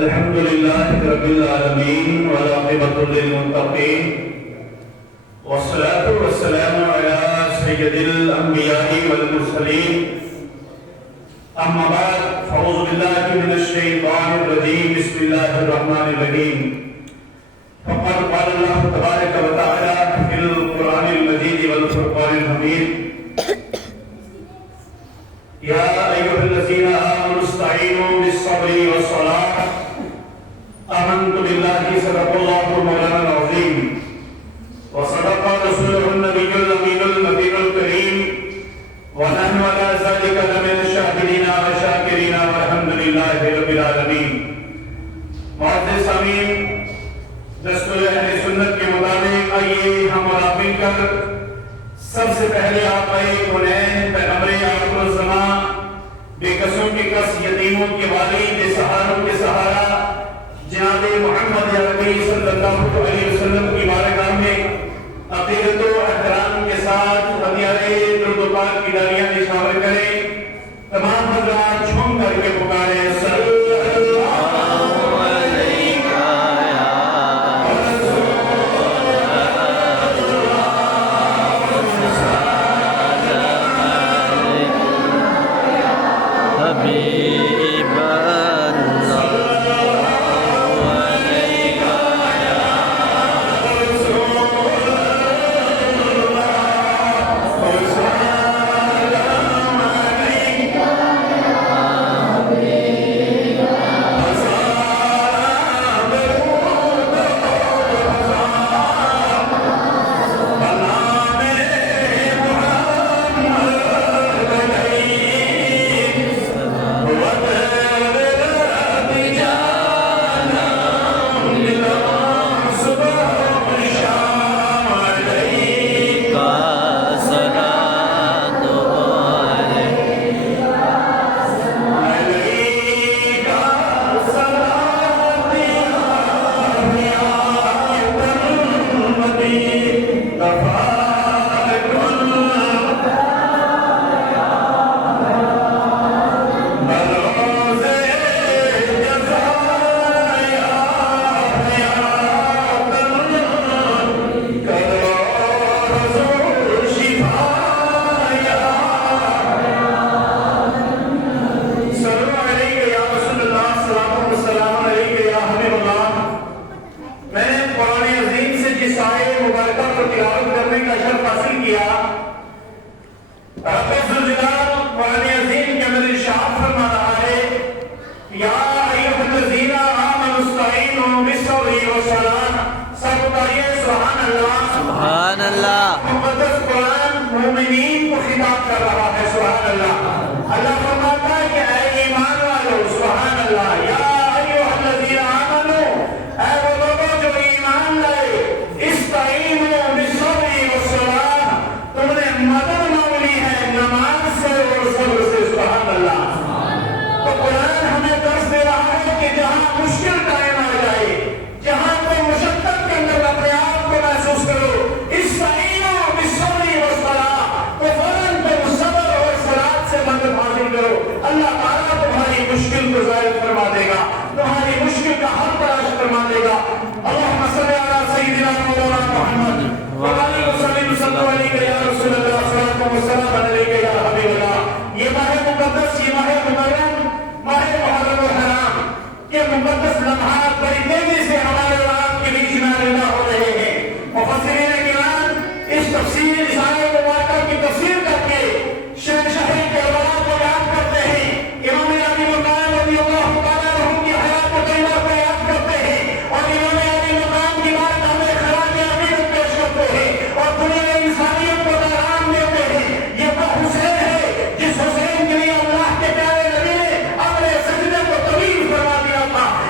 الحمد لله رب العالمين والعاقبة للمتقين والصلاة والسلام على سيد الأنبياء والمرسلين أما بعد فأعوذ بالله من الشيطان الرجيم بسم الله الرحمن الرحيم فقد قال الله تبارك وتعالى في القرآن المجيد والفرقان الحميد يا أيها الذين آمنوا استعينوا بالصبر والصلاة آمنت بالله صدق الله مولانا العظيم وصدق رسوله النبي الأمين النبي الكريم ونحن على ذلك لمن الشاهدين والشاكرين والحمد لله رب العالمين. معزز سامعین، دستور اہل سنت کے مطابق آئیے ہم اور آپ مل کر سب سے پہلے آقا کونین پیغمبر آخر الزمان بے کسوں کے کس یتیموں کے والی بے سہاروں کے سہارا جناب محمد عربی صلی اللہ علیہ وسلم کی بارگاہ میں عقیدت و احترام کے ساتھ ہتھیارے درود و پاک کی ڈالیاں نشاور کریں. تمام حضرات جھوم کر کے پکارے صلی اللہ علیہ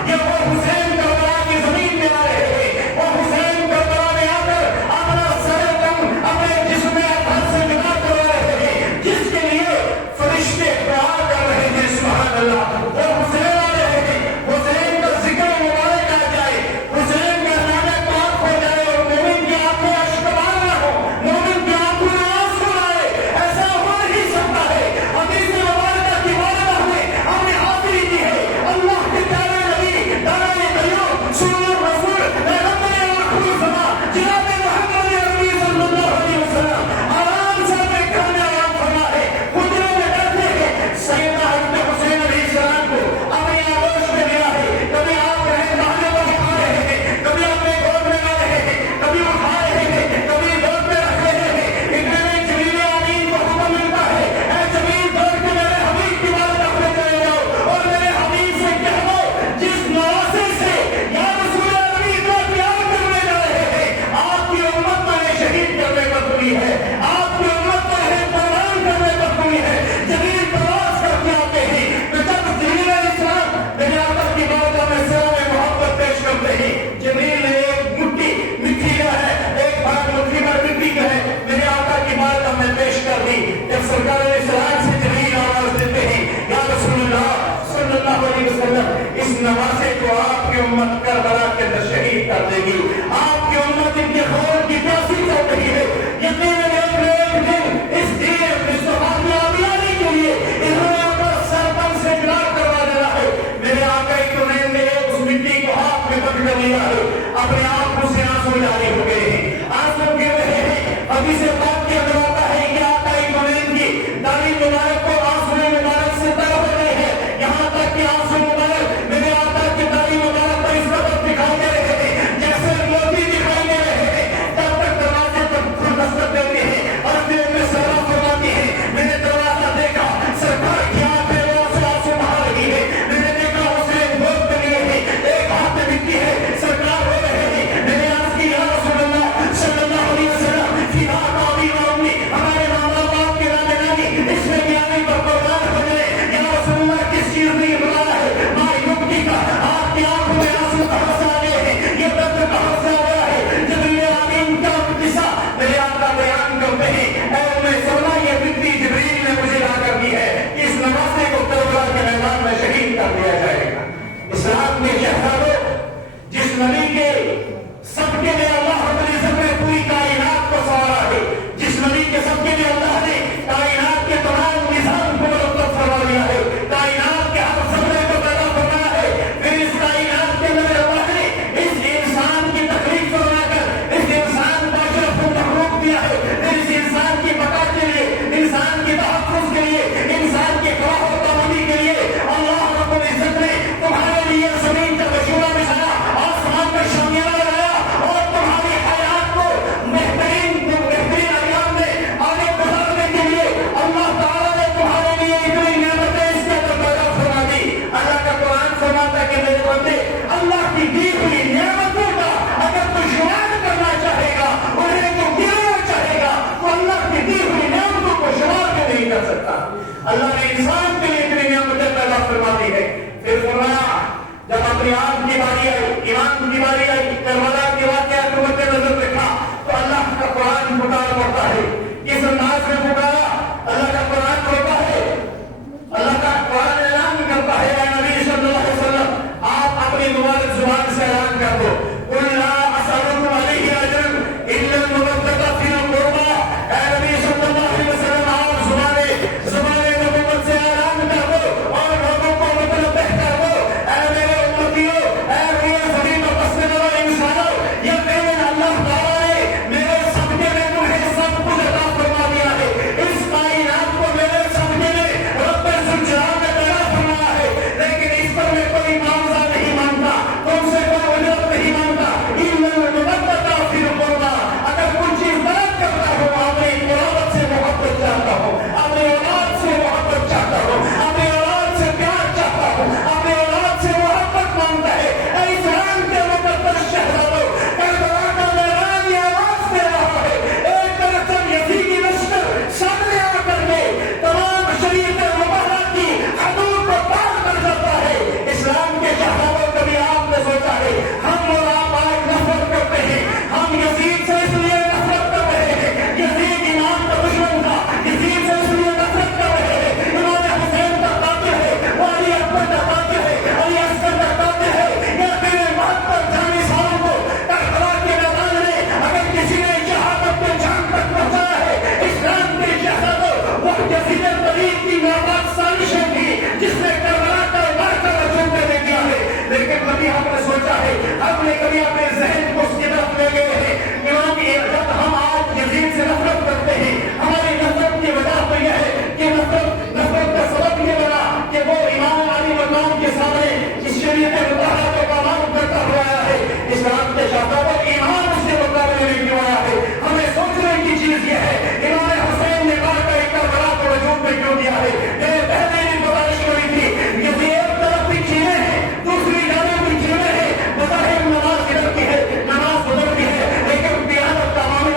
یہ وہ حسین تو آپ کی امت کربلا کے اندر شہید کر دے گی. آپ کی امت ان کے خون کی پیاسی چل رہی ہے. یقیناً ایک نہ ایک دن اس دین مصطفیٰ کی آبیاری کے لیے انہوں نے اپنا سرپن سے جلال کروا دینا ہے. میرے آقا کونین نے اس مٹی کو ہاتھ میں پکڑ لیا ہے. اپنے آپ کو سے آنسو جاری ہو گئے ہیں, آنسو گر رہے ہیں. حدیث پاک کے اندر آتا ہے کہ آقا کونین کی داڑھی مبارک کو آنسو مبارک سے تر ہو گئے ہیں. یہاں تک کہ آنسو مبارک میرے آقا کی داڑھی مبارک پر اس وقت دکھائی دے رہے ہیں جیسے موتی دکھائی دے رہے ہیں. جب تک دروازے پر دستک دیتے ہیں اور دل میں سلام فرماتی ہے, میں نے دروازہ دیکھا, سرکار کی آنکھ میں وہ آنسو بہا رہی ہے. میں نے دیکھا اس نے بھوک کے لیے ہے, ایک ہاتھ میں مٹی ہے, سرکار ہو رہے ہیں. میں نے عرض کی یا رسول اللہ صلی اللہ علیہ وسلم فیہا ابی و امی, ہمارے ماں باپ کے نام نانی اس میں بیانی پر قربان ہو گئے. یا رسول اللہ کس چیز نے بلایا ہے؟ ماں یبکی کا, آپ کی آنکھوں میں آنسو کہاں سے آ گئے ہیں؟ یہ درد کہاں سے آ گیا ہے؟ جبریل امین کا قصہ میرے آقا بیان کرتے ہیں, اے ام سلمہ یہ مٹی جبریل نے مجھے لا کر دی ہے, اس نواسے کو کربلا کے میدان میں شہید کر دیا جائے گا. اسلام کے شہزادوں, جس نبی کے سب کے لیے اللہ رب العزت نے پوری کائنات کو سوارا ہے, جس نبی کے سب کے لیے اللہ نے کائنات کے تمام نظام کو مرتب فرما دیا ہے, کائنات کے ہر سبرے کو پیدا فرمایا ہے, پھر اس کائنات کے اندر اللہ نے اس انسان کی تخلیق فرما کر اس انسان کو اشرف المخلوق دیا ہے. پھر اس انسان کی بقا کے لیے, انسان کی تحفظ کے لیے, انسان کے فلاح و تامین کے لیے اللہ رب العزت نے تمہارے لیے زمین کا مشورہ بچھایا, آسمان میں شامیانہ لگایا اور تمہاری حیات کو بہترین ایام میں آگے بڑھانے کے لیے اللہ تعالیٰ نے تمہارے لیے اتنی نعمتیں اس کے اندر پیدا فرما دی. اللہ کا قرآن فرماتا ہے کہ میرے بندے اللہ کی دی ہوئی نعمتوں کا اگر تو شمار کرنا چاہے گا, انہیں تو گرنا چاہے گا, تو اللہ کی دی ہوئی نعمتوں کو شمار بھی نہیں کر سکتا. اللہ نے انسان کے لیے اتنی نعمتیں پیدا فرما دی ہے. پھر فرمایا جب اپنی آپ کی باری آئی, ایمان کی باری آئی, کربلا کے واقعات کو مد نظر رکھا تو اللہ کا قرآن پکار پڑتا ہے. کس انداز میں پکارا؟ اللہ کا قرآن ہوتا ہے, اللہ کا قرآن اعلان کرتا ہے, اے نبی صلی اللہ علیہ وسلم آپ اپنی مبارک زبان سے اعلان کر دو, قل لا اسألکم علیہ اجرا الا المودۃ فی القربى. اے نبی صلی اللہ علیہ وسلم آپ زبان نبوت سے اعلان کر دو اور لوگوں کو مطلب کر دو, اے میرے امتیوں, اے میرے زمین پر بسنے والے انسانوں, یہ میرے اللہ تعالیٰ نے میرے صدقے میں تمہیں سب کچھ عطا فرما دیا ہے. اس کائنات کو میرے صدقے میں رب ذوالجلال نے پیدا فرمایا ہے, لیکن اس پر میں کوئی معاوضہ نہیں مانگتا, تم سے کوئی اجرت نہیں مانگتا. الا المودۃ فی القربى, اگر کچھ چیز طلب کرتا ہوں, اپنی قرابت سے محبت چاہتا ہوں, اپنی اولاد سے محبت چاہتا ہوں, اپنی اولاد سے پیار چاہتا ہوں, اپنی اولاد سے محبت مانگتا ہے. اے اسلام کے مقدس شہزادوں, کربلا کا میدان یہ آواز دے رہا ہے. ایک طرف جب یزیدی لشکر سامنے آ کر کے تمام شریعت مطہرہ کی حدود کو پار کر جاتا ہے, اسلام کے شہزادوں کبھی آپ نے سوچا ہے ہم اور آپ آج نفرت کرتے ہیں, ہم یزید سے اس لیے نفرت کر رہے ہیں, یزید ایمان کا دشمن تھا, یزید سے اس لیے نفرت کر رہے ہیں, امام حسین کا قاتل ہے, وہ علی اکبر کا قاتل ہے, علی اصغر کا قاتل ہے, یا پھر بہتر جانی سالوں کو کربلا کے میدان میں اگر کسی نے شہادت کے جان تک پہنچایا ہے, اسلام کے شہزادوں وہ یزید طریق کی ناپاک سازشیں تھی جس نے کربلا کا واقعہ وجود میں دے دیا ہے. لیکن کبھی ہم نے سوچا ہے, ہم نے کبھی اپنے ذہن کو اس کی طرف لے گئے ہیں, جب ہم آج یزید سے نفرت کرتے ہیں, ہماری نفرت کی وجہ تو یہ ہے کہ نفرت کا سبب یہ بنا کہ وہ امام علی مقام کے سامنے اس شریعت مطہرہ کو پامال کرتا ہوا آیا ہے. اسلام کے شہزادوں ایمان اس کے مقابلے میں کیوں آیا ہے؟ ہمیں سوچنے کی چیز یہ ہے, امام حسین نے کہا کہ کربلا کو وجود میں کیوں دیا ہے. میرے پہلے بھی گزارش کری تھی, یہ ایک طرف بھی چیزیں ہیں, دوسری جانب بھی چیزیں ہیں, بظاہر نماز ادھر کی ہے, نماز ادھر کی ہے, لیکن قیادت کا معاملہ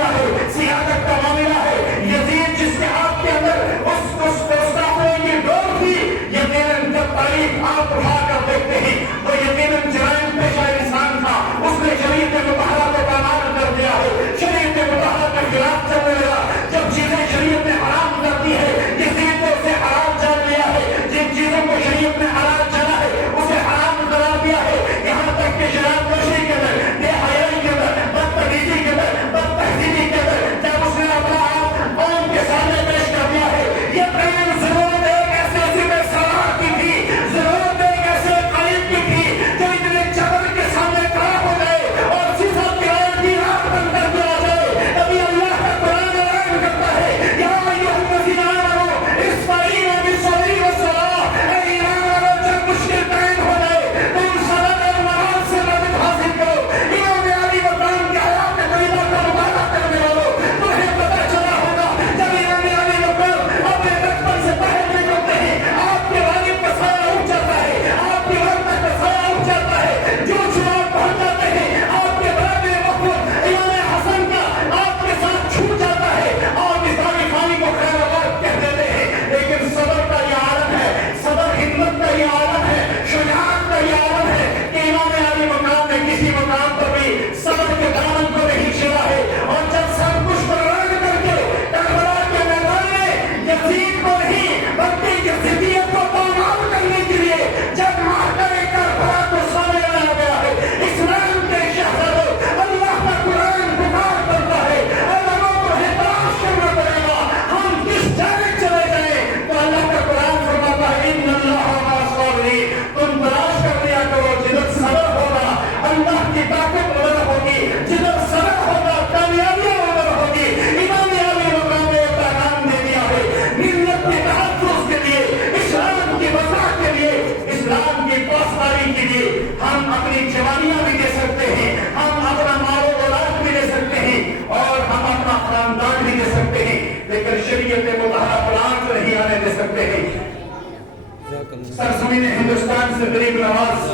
سے قریب نواز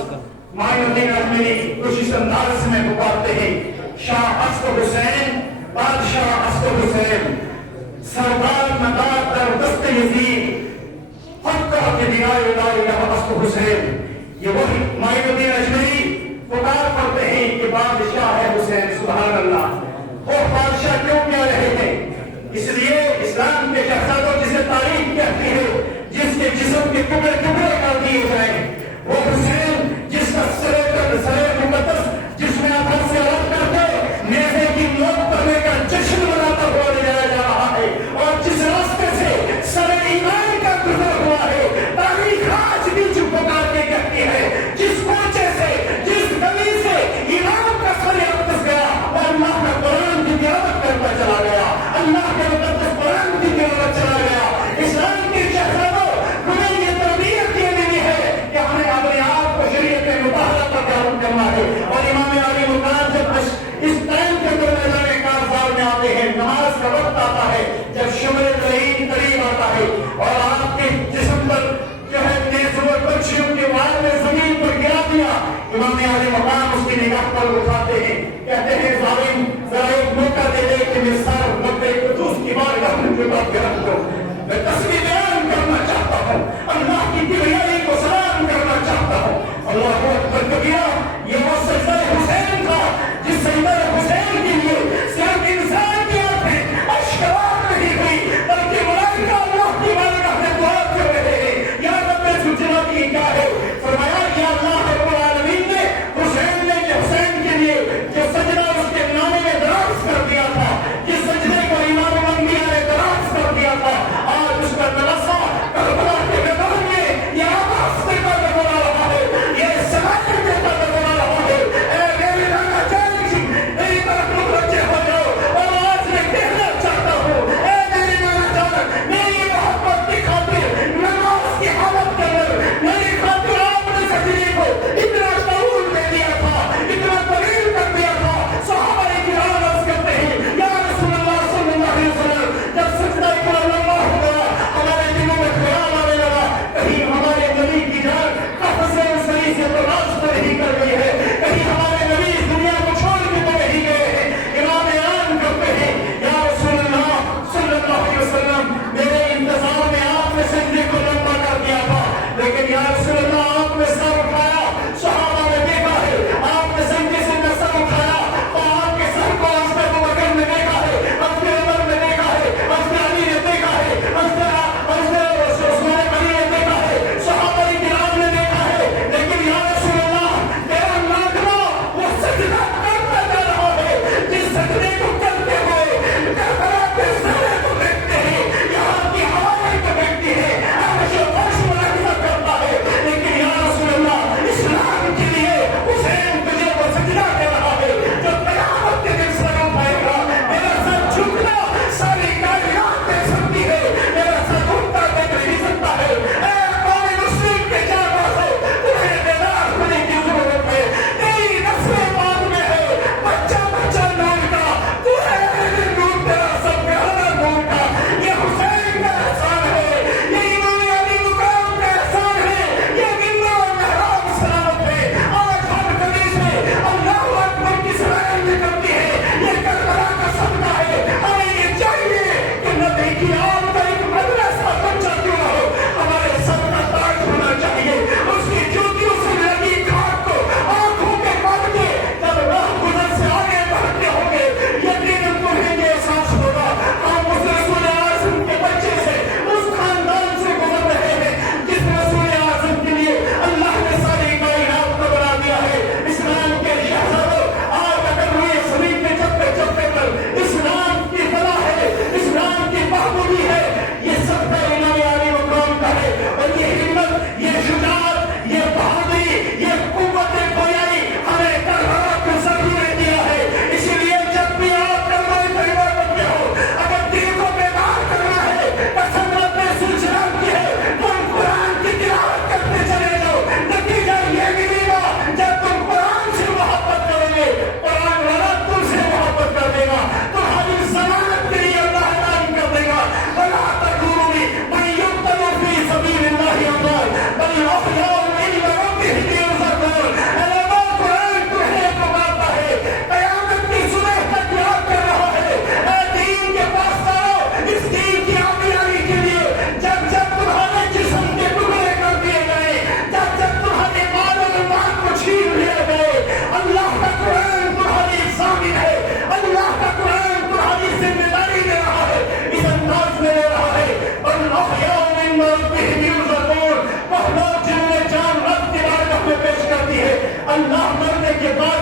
معین الدین اجمیری کچھ اس انداز میں پکارتے ہیں، شاہ اسد حسین، بادشاہ اسد حسین، سردار مدار در دست یزید، حقہ کے دینار ادار یا اسد حسین۔ یہ وہی معین الدین اجمیری پکار کرتے ہیں کہ بادشاہ ہے حسین، سبحان اللہ۔ وہ بادشاہ کیوں کیا رہے تھے؟ اس لیے اسلام کے شہزادوں جسے تاریخ کہتی ہے، جس کے جسم کے ٹکڑے ٹکڑے کر دیے جائیں، وہ حسین جس کا سرے مقدس جس میں آدھر سے الگ کر کے نیزے کی موت کرنے کا جشن مناتا ہوا لے جایا جا رہا ہے، اور جس راستے سے سر ایمان کا گزر ہوا ہے، تاریخ آج بھی چپ پکار کے کہتی ہے، جس کوچے سے جس گلی سے ایمان کا سر اقدس گیا اور اللہ کا قرآن کی تلاوت کرتا چلا گیا، اللہ کے مقدس قرآن کی تلاوت چلا گیا۔ اسلام کے شہزادوں تمہیں یہ تربیت دی گئی ہے کہ ہمیں اپنے آپ کو شریعت مطالعہ پر قائم کرنا ہے، اور امام علی مقام جب اس ٹائم کے اندر میدان کارزار میں آتے ہیں، نماز کا وقت آتا ہے، جب شمع تعین قریب آتا ہے اور آپ کے جسم پر جو ہے نیزوں اور پکشیوں کے وار نے زمین پر گرا دیا، امام علی مقام اس کی نگاہ پر اٹھاتے ہیں، کہتے ہیں ظالم ذرا ایک موقع دے دے کہ میں سر رب قدوس کی بارگاہ میں جھکا کے رکھ دوں، میں تصویر بیان کرنا چاہتا ہوں، اللہ کی کبریائی کو سلام کرنا چاہتا ہوں۔ اللہ اکبر کبیرہ، یہ وہ سجدہ حسین تھا جس سجدہ حسین کے لیے صرف انسان کی آنکھیں اشکبار نہیں ہوئی، بلکہ ملائکہ اللہ کی بارگاہ میں دعا کر رہے ہیں، یا رب سجدہ کی کیا ہے؟ فرمایا یا اللہ رب العالمین نے حسین نے حسین کے لیے جو سجدہ اس کے نامے میں دراز کر دیا تھا، جس سجدے کو امام الانبیاء نے دراز کر دیا تھا، آج اس کا تلسہ کربلا کے میدان میں یہ آواز سے کر رہا ہے، یہ سماج میں بعد